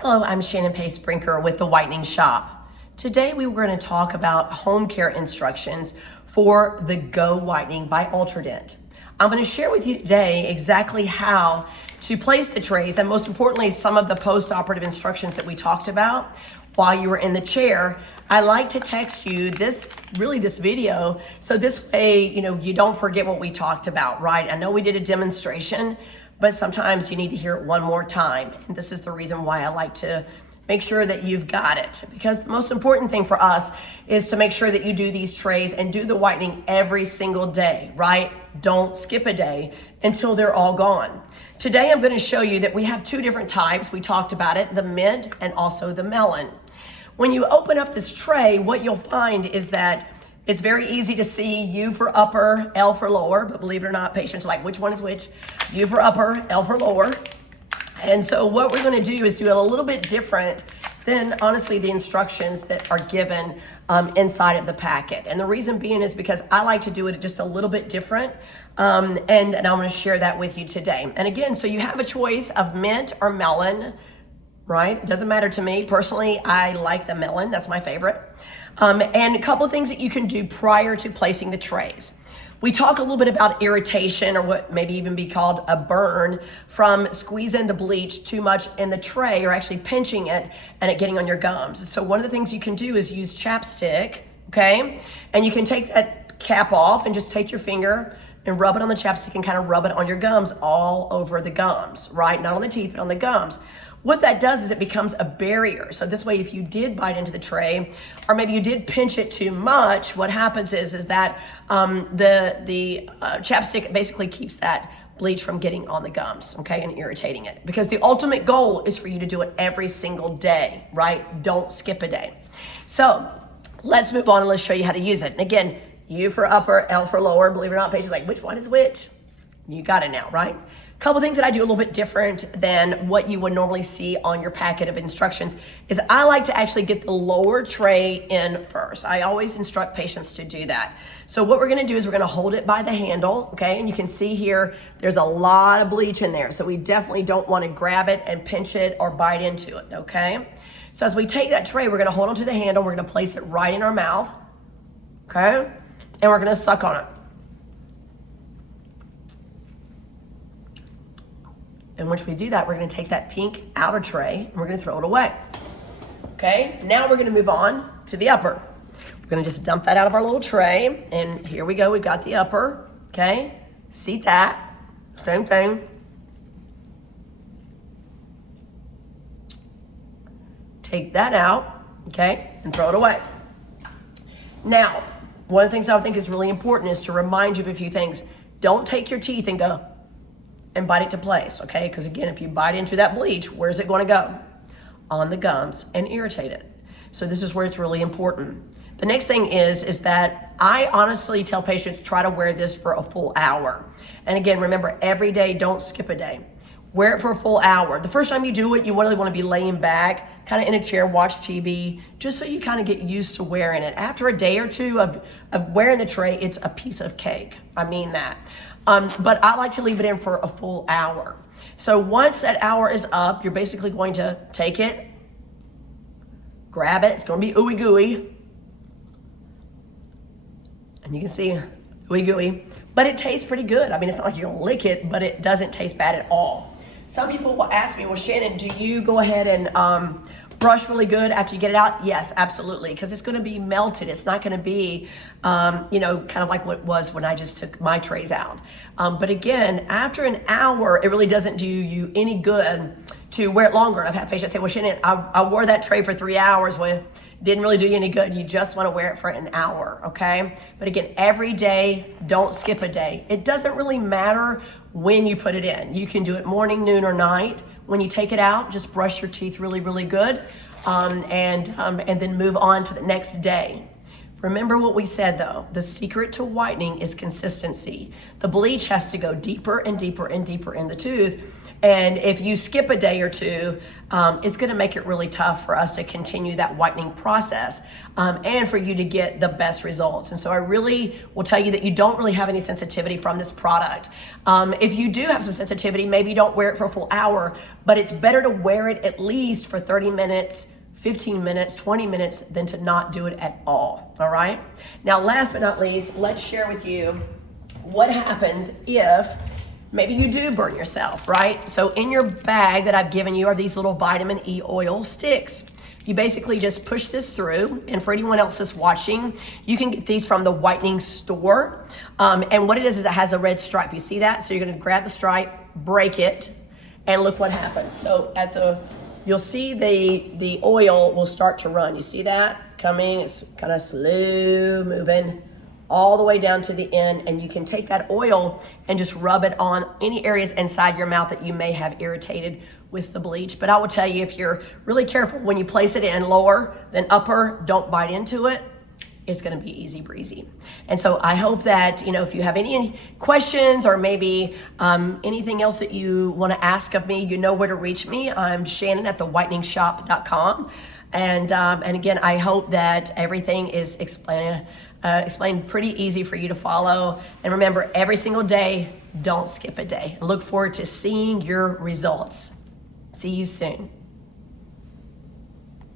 Hello, I'm Shannon Pace Brinker with the Whitening Shop. Today we were going to talk about home care instructions for the Go-whitening by Ultradent. I'm going to share with you today exactly how to place the trays and most importantly some of the post-operative instructions that we talked about while you were in the chair. I like to text you this video so this way you don't forget what we talked about, right? I know we did a demonstration, but sometimes you need to hear it one more time. And this is the reason why I like to make sure that you've got it. Because the most important thing for us is to make sure that you do these trays and do the whitening every single day, right? Don't skip a day until they're all gone. Today I'm going to show you that we have two different types. We talked about it, the mint and also the melon. When you open up this tray, what you'll find is that it's very easy to see U for upper, L for lower, but believe it or not, patients are like, which one is which? U for upper, L for lower. And so what we're gonna do is do it a little bit different than honestly the instructions that are given inside of the packet. And the reason being is because I like to do it just a little bit different. And I'm gonna share that with you today. And again, so you have a choice of mint or melon, right? Doesn't matter to me. Personally, I like the melon, that's my favorite. And a couple of things that you can do prior to placing the trays. We talk a little bit about irritation, or what maybe even be called a burn, from squeezing the bleach too much in the tray or actually pinching it and it getting on your gums. So one of the things you can do is use chapstick, okay? And you can take that cap off and just take your finger and rub it on the chapstick and kind of rub it on your gums, all over the gums, right? Not on the teeth, but on the gums. What that does is it becomes a barrier. So this way, if you did bite into the tray, or maybe you did pinch it too much, what happens is that the chapstick basically keeps that bleach from getting on the gums, okay, and irritating it. Because the ultimate goal is for you to do it every single day, right? Don't skip a day. So let's move on and let's show you how to use it. And again, U for upper, L for lower. Believe it or not, pages like, which one is which? You got it now, right? Couple things that I do a little bit different than what you would normally see on your packet of instructions is I like to actually get the lower tray in first. I always instruct patients to do that. So what we're gonna do is we're gonna hold it by the handle, okay? And you can see here, there's a lot of bleach in there. So we definitely don't wanna grab it and pinch it or bite into it, okay? So as we take that tray, we're gonna hold onto the handle, we're gonna place it right in our mouth, okay? And we're gonna suck on it. And once we do that, we're gonna take that pink outer tray and we're gonna throw it away. Okay, now we're gonna move on to the upper. We're gonna just dump that out of our little tray, and here we go, we've got the upper, okay? Seat that, same thing. Take that out, okay, and throw it away. Now, one of the things I think is really important is to remind you of a few things. Don't take your teeth and go, and bite it to place, okay? Because again, if you bite into that bleach, where's it going to go? On the gums and irritate it. So this is where it's really important. The next thing is that I honestly tell patients try to wear this for a full hour. And again, remember, every day, don't skip a day. Wear it for a full hour. The first time you do it, you really want to be laying back, kind of in a chair, watch TV, just so you kind of get used to wearing it. After a day or two of wearing the tray, it's a piece of cake. I mean that. But I like to leave it in for a full hour. So once that hour is up, you're basically going to take it, grab it, it's gonna be ooey gooey. And you can see ooey gooey, but it tastes pretty good. I mean, it's not like you're gonna lick it, but it doesn't taste bad at all. Some people will ask me, well, Shannon, do you go ahead and brush really good after you get it out? Yes, absolutely, because it's gonna be melted. It's not gonna be, kind of like what it was when I just took my trays out. But again, after an hour, it really doesn't do you any good to wear it longer. I've had patients say, well, Shannon, I wore that tray for 3 hours. Well, didn't really do you any good. You just wanna wear it for an hour, okay? But again, every day, don't skip a day. It doesn't really matter when you put it in. You can do it morning, noon, or night. When you take it out, just brush your teeth really, really good, and then move on to the next day. Remember what we said though, the secret to whitening is consistency. The bleach has to go deeper and deeper and deeper in the tooth And if you skip a day or two, it's going to make it really tough for us to continue that whitening process and for you to get the best results. And so I really will tell you that you don't really have any sensitivity from this product. If you do have some sensitivity, maybe you don't wear it for a full hour, but it's better to wear it at least for 30 minutes, 15 minutes, 20 minutes than to not do it at all right? Now, last but not least, let's share with you what happens if maybe you do burn yourself, right? So in your bag that I've given you are these little vitamin E oil sticks. You basically just push this through, and for anyone else that's watching, you can get these from the whitening store. And what it is it has a red stripe. You see that? So you're gonna grab the stripe, break it, and look what happens. So you'll see the oil will start to run. You see that coming? It's kind of slow moving all the way down to the end, and you can take that oil and just rub it on any areas inside your mouth that you may have irritated with the bleach. But I will tell you, if you're really careful when you place it in lower than upper, don't bite into it, it's gonna be easy breezy. And so I hope that, if you have any questions or maybe anything else that you wanna ask of me, you know where to reach me. I'm Shannon at thewhiteningshop.com. And again, I hope that everything is explained pretty easy for you to follow. And remember, every single day, don't skip a day. Look forward to seeing your results. See you soon.